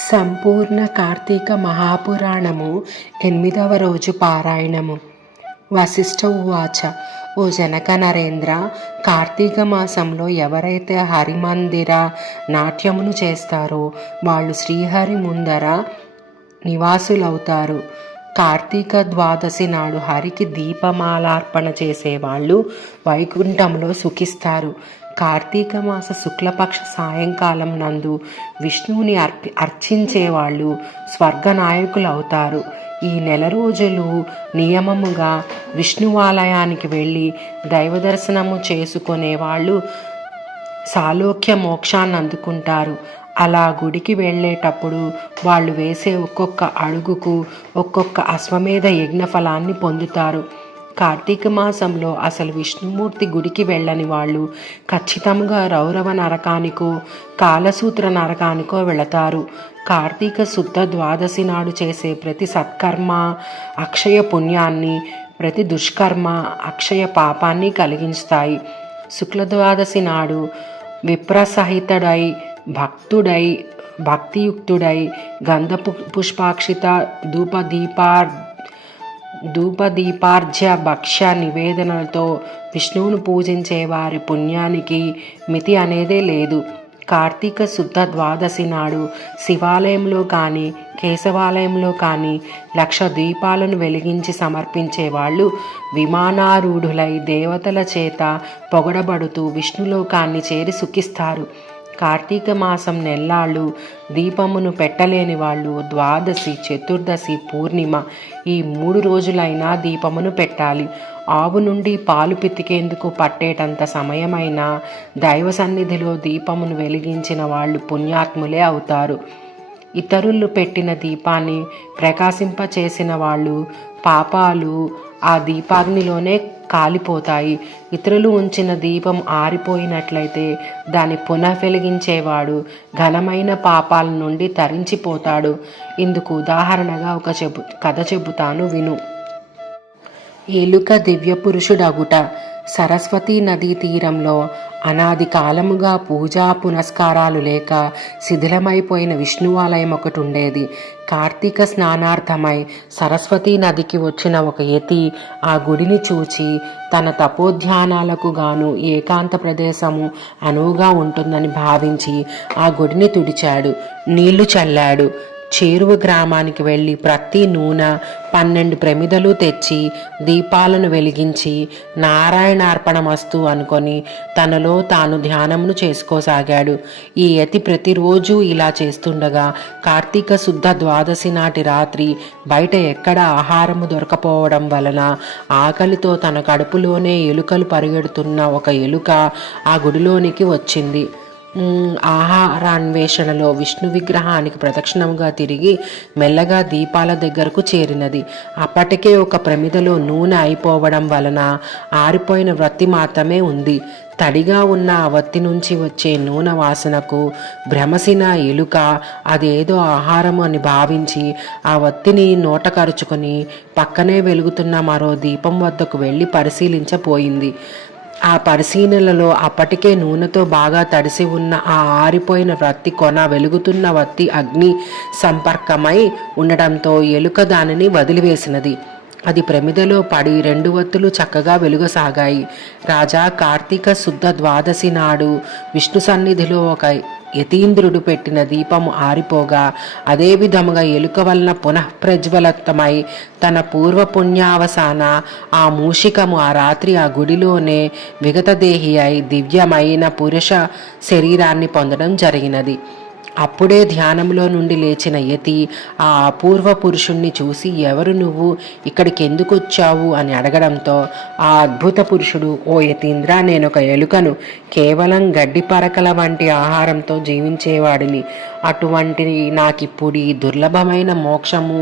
సంపూర్ణ కార్తీక మహాపురాణము 8వ రోజు పారాయణము. వశిష్ఠ ఉవాచ. ఓ జనక నరేంద్ర, కార్తీక మాసంలో ఎవరైతే హరిమందిర నాట్యమును చేస్తారో వాళ్ళు శ్రీహరి ముందర నివాసులవుతారు. కార్తీక ద్వాదశి నాడు హరికి దీపమాలార్పణ చేసేవాళ్ళు వైకుంఠంలో సుఖిస్తారు. కార్తీక మాస శుక్లపక్ష సాయంకాలం నందు విష్ణువుని అర్చించేవాళ్ళు స్వర్గనాయకులు అవుతారు. ఈ నెల రోజులు నియమముగా విష్ణువాలయానికి వెళ్ళి దైవ దర్శనము చేసుకునే వాళ్ళు సాలోక్య మోక్షాన్ని అందుకుంటారు. అలా గుడికి వెళ్ళేటప్పుడు వాళ్ళు వేసే ఒక్కొక్క అడుగుకు ఒక్కొక్క అశ్వమేధ యజ్ఞ ఫలాన్ని పొందుతారు. కార్తీక మాసంలో అసలు విష్ణుమూర్తి గుడికి వెళ్ళని వాళ్ళు ఖచ్చితంగా రౌరవ నరకానికో కాలసూత్ర నరకానికో వెళతారు. కార్తీక శుద్ధ ద్వాదశి నాడు చేసే ప్రతి సత్కర్మ అక్షయ పుణ్యాన్ని, ప్రతి దుష్కర్మ అక్షయ పాపాన్ని కలిగించుతాయి. శుక్ల ద్వాదశి నాడు విప్రసహితుడై భక్తియుక్తుడై గంధ పుష్పాక్షిత ధూపదీపార్ఘ్య భక్ష్య నివేదనలతో విష్ణువును పూజించే వారి పుణ్యానికి మితి అనేదే లేదు. కార్తీక శుద్ధ ద్వాదశి నాడు శివాలయంలో కానీ కేశవాలయంలో కానీ 1,00,000 దీపాలను వెలిగించి సమర్పించే వాళ్ళు విమానారూఢులై దేవతల చేత పొగడబడుతూ విష్ణులోకాన్ని చేరి సుఖిస్తారు. కార్తీక మాసం నెల్లాళ్ళు దీపమును పెట్టలేని వాళ్ళు ద్వాదశి, చతుర్దశి, పూర్ణిమ ఈ 3 రోజులైనా దీపమును పెట్టాలి. ఆవు నుండి పాలు పితికేందుకు పట్టేటంత సమయమైనా దైవ సన్నిధిలో దీపమును వెలిగించిన వాళ్ళు పుణ్యాత్ములే అవుతారు. ఇతరులు పెట్టిన దీపాన్ని ప్రకాశింపచేసిన వాళ్ళు పాపాలు ఆ దీపాగ్నిలోనే కాలిపోతాయి. ఇతరులు ఉంచిన దీపం ఆరిపోయినట్లయితే దాన్ని పునః వెలిగించేవాడు ఘనమైన పాపాల నుండి తరించిపోతాడు. ఇందుకు ఉదాహరణగా ఒక కథ చెబుతాను, విను. ఎలుక దివ్య పురుషుడగుట. సరస్వతీ నదీ తీరంలో అనాది కాలముగా పూజా పునస్కారాలు లేక శిథిలమైపోయిన విష్ణువాలయం ఒకటి ఉండేది. కార్తీక స్నానార్థమై సరస్వతీ నదికి వచ్చిన ఒక యతి ఆ గుడిని చూచి తన తపోధ్యానాలకు గాను ఏకాంత ప్రదేశము అనువుగా ఉంటుందని భావించి ఆ గుడిని తుడిచాడు, నీళ్లు చల్లాడు. చేరువ గ్రామానికి వెళ్ళి ప్రతి నూనె 12 ప్రమిదలు తెచ్చి దీపాలను వెలిగించి నారాయణార్పణమస్తు అనుకొని తనలో తాను ధ్యానమును చేసుకోసాగాడు. ఈ యతి ప్రతిరోజు ఇలా చేస్తుండగా కార్తీక శుద్ధ ద్వాదశి నాటి రాత్రి బయట ఎక్కడ ఆహారము దొరకపోవడం వలన ఆకలితో తన కడుపులోనే ఎలుకలు పరిగెడుతున్న ఒక ఎలుక ఆ గుడిలోనికి వచ్చింది. ఆహారాన్వేషణలో విష్ణు విగ్రహానికి ప్రదక్షిణముగా తిరిగి మెల్లగా దీపాల దగ్గరకు చేరినది. అప్పటికే ఒక ప్రమిదలో నూనె అయిపోవడం వలన ఆరిపోయిన వత్తి మాత్రమే ఉంది. తడిగా ఉన్న ఆ వత్తి నుంచి వచ్చే నూనె వాసనకు భ్రమసిన ఎలుక అదేదో ఆహారము అని భావించి ఆ వత్తిని నోట కరుచుకొని పక్కనే వెలుగుతున్న మరో దీపం వద్దకు వెళ్ళి పరిశీలించపోయింది. ఆ పరిశీలనలో అప్పటికే నూనెతో బాగా తడిసి ఉన్న ఆ ఆరిపోయిన వత్తి కొన వెలుగుతున్న వత్తి అగ్ని సంపర్కమై ఉండటంతో ఎలుక దానిని వదిలివేసినది. అది ప్రమిదలో పడి 2 వత్తులు చక్కగా వెలుగసాగాయి. రాజా, కార్తీక శుద్ధ ద్వాదశి నాడు విష్ణు సన్నిధిలో ఒక యతీంద్రుడు పెట్టిన దీపము ఆరిపోగా అదే విధముగా ఎలుక వలన పునఃప్రజ్వలతమై తన పూర్వపుణ్యావసాన ఆ మూషికము ఆ రాత్రి ఆ గుడిలోనే విగతదేహి అయి దివ్యమైన పురుష శరీరాన్ని పొందడం జరిగినది. అప్పుడే ధ్యానంలో నుండి లేచిన యతి ఆ అపూర్వ పురుషుణ్ణి చూసి, ఎవరు నువ్వు, ఇక్కడికి ఎందుకు వచ్చావు అని అడగడంతో ఆ అద్భుత పురుషుడు, ఓ యతీంద్ర, నేనొక ఎలుకను, కేవలం గడ్డి పరకల వంటి ఆహారంతో జీవించేవాడిని. అటువంటి నాకిప్పుడు ఈ దుర్లభమైన మోక్షము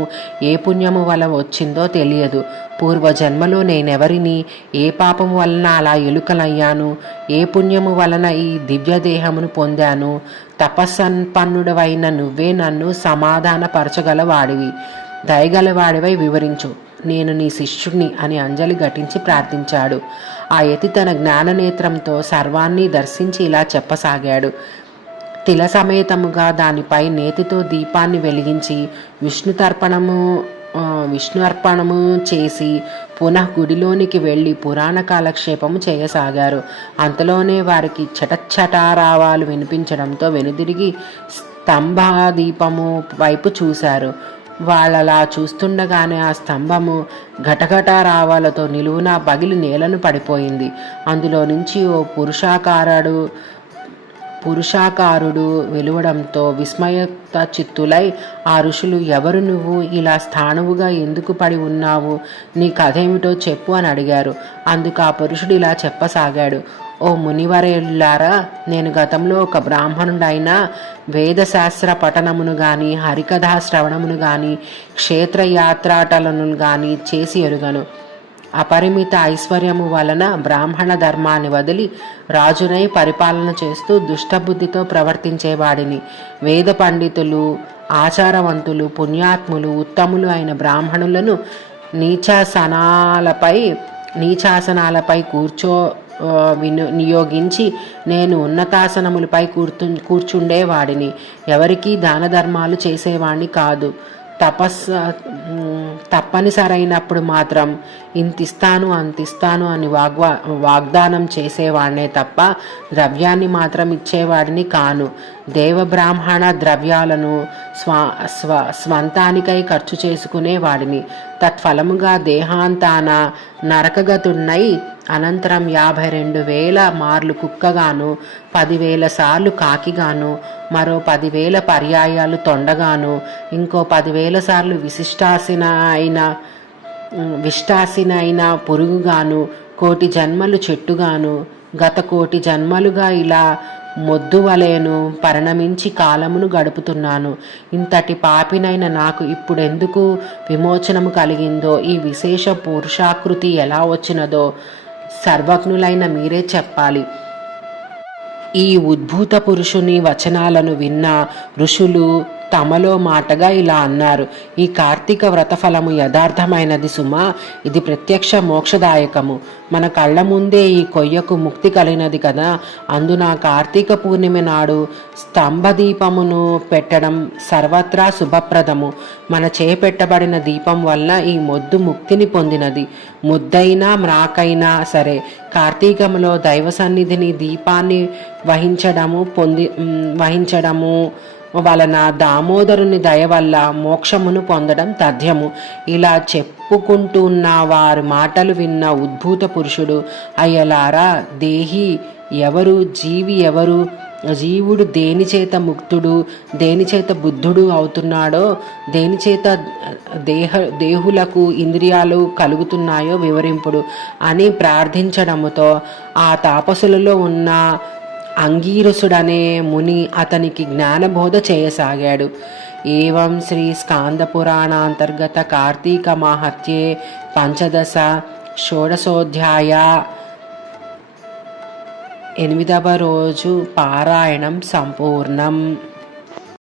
ఏ పుణ్యము వల్ల వచ్చిందో తెలియదు. పూర్వజన్మలో నేనెవరిని, ఏ పాపము వలన అలా ఎలుకలయ్యాను, ఏ పుణ్యము వలన ఈ దివ్యదేహమును పొందాను. తపస్సంపన్నుడవైన నువ్వే నన్ను సమాధానపరచగలవాడివి, దయగలవాడివై వివరించు, నేను నీ శిష్యుణ్ణి అని అంజలి ఘటించి ప్రార్థించాడు. ఆ యతి తన జ్ఞాననేత్రంతో సర్వాన్ని దర్శించి ఇలా చెప్పసాగాడు. తిల సమేతముగా దానిపై నేతితో దీపాన్ని వెలిగించి విష్ణు అర్పణము చేసి పునః గుడిలోనికి వెళ్ళి పురాణ కాలక్షేపము చేయసాగారు. అంతలోనే వారికి చటచ్చటారావాలు వినిపించడంతో వెనుదిరిగి స్తంభదీపము వైపు చూశారు. వాళ్ళలా చూస్తుండగానే ఆ స్తంభము ఘటఘటారావాలతో నిలువునా పగిలి నేలను పడిపోయింది. అందులో నుంచి ఓ పురుషాకారుడు వెలువడంతో విస్మయత చిత్తులై ఆ ఋషులు, ఎవరు నువ్వు? ఇలా స్థాణువుగా ఎందుకు పడి ఉన్నావు? నీ కథేమిటో చెప్పు అని అడిగారు. అందుకు ఆ పురుషుడు ఇలా చెప్పసాగాడు. ఓ మునివరేళ్ళారా, నేను గతంలో ఒక బ్రాహ్మణుడైన వేదశాస్త్ర పఠనమును గాని హరికథా శ్రవణమును గాని క్షేత్రయాత్రాటలను గాని చేసి ఎరుగను. అపరిమిత ఐశ్వర్యము వలన బ్రాహ్మణ ధర్మాన్ని వదిలి రాజునై పరిపాలన చేస్తూ దుష్టబుద్ధితో ప్రవర్తించేవాడిని. వేద పండితులు, ఆచారవంతులు, పుణ్యాత్ములు, ఉత్తములు అయిన బ్రాహ్మణులను నీచాసనాలపై నియోగించి నేను ఉన్నతాసనములపై కూర్చుండేవాడిని. ఎవరికీ దాన ధర్మాలు చేసేవాణ్ణి కాదు. తప్పనిసరైనప్పుడు మాత్రం ఇంతిస్తాను అంతిస్తాను అని వాగ్దానం చేసేవాడినే తప్ప ద్రవ్యాన్ని మాత్రం ఇచ్చేవాడిని కాను. దేవబ్రాహ్మణ ద్రవ్యాలను స్వంతానికై ఖర్చు చేసుకునేవాడిని. తత్ఫలముగా దేహాంతాన నరకగతున్నై అనంతరం 52,000 మార్లు కుక్కగాను, 10,000 సార్లు కాకిగాను, మరో 10,000 పర్యాయాలు తొండగాను, ఇంకో 10,000 సార్లు విష్టాసినైన పురుగుగాను, 1,000,000 జన్మలు చెట్టుగాను, గత 1,000,000 జన్మలుగా ఇలా మొద్దువలేను పరిణమించి కాలమును గడుపుతున్నాను. ఇంతటి పాపినైన నాకు ఇప్పుడెందుకు విమోచనము కలిగిందో, ఈ విశేష పురుషాకృతి ఎలా వచ్చినదో సర్వజ్ఞులైన మీరే చెప్పాలి. ఈ ఉద్భూత పురుషుని వచనాలను విన్న ఋషులు తమలో మాటగా ఇలా అన్నారు. ఈ కార్తీక వ్రతఫలము యథార్థమైనది సుమా. ఇది ప్రత్యక్ష మోక్షదాయకము. మన కళ్ళ ముందే ఈ కొయ్యకు ముక్తి కలిగినది కదా. అందున కార్తీక పూర్ణిమ నాడు స్తంభదీపమును పెట్టడం సర్వత్రా శుభప్రదము. మన చేపెట్టబడిన దీపం వల్ల ఈ మొద్దు ముక్తిని పొందినది. ముద్దైనా మ్రాకైనా సరే కార్తీకములో దైవ సన్నిధిని దీపాన్ని వహించడము వలన దామోదరుని దయ వల్ల మోక్షమును పొందడం తథ్యము. ఇలా చెప్పుకుంటున్న వారి మాటలు విన్న ఉద్భూత పురుషుడు, అయ్యలారా, దేహి ఎవరు, జీవి ఎవరు, జీవుడు దేనిచేత ముక్తుడు, దేనిచేత బుద్ధుడు అవుతున్నాడో, దేనిచేత దేహులకు ఇంద్రియాలు కలుగుతున్నాయో వివరింపుడు అని ప్రార్థించడముతో ఆ తాపసులలో ఉన్న అంగీరసుడనే ముని అతనికి జ్ఞానబోధ చేయసాగాడు. ఏవం శ్రీ స్కాంద పురాణాంతర్గత కార్తీక మాహత్యే పంచదశ షోడశోధ్యాయ 8వ రోజు పారాయణం సంపూర్ణం.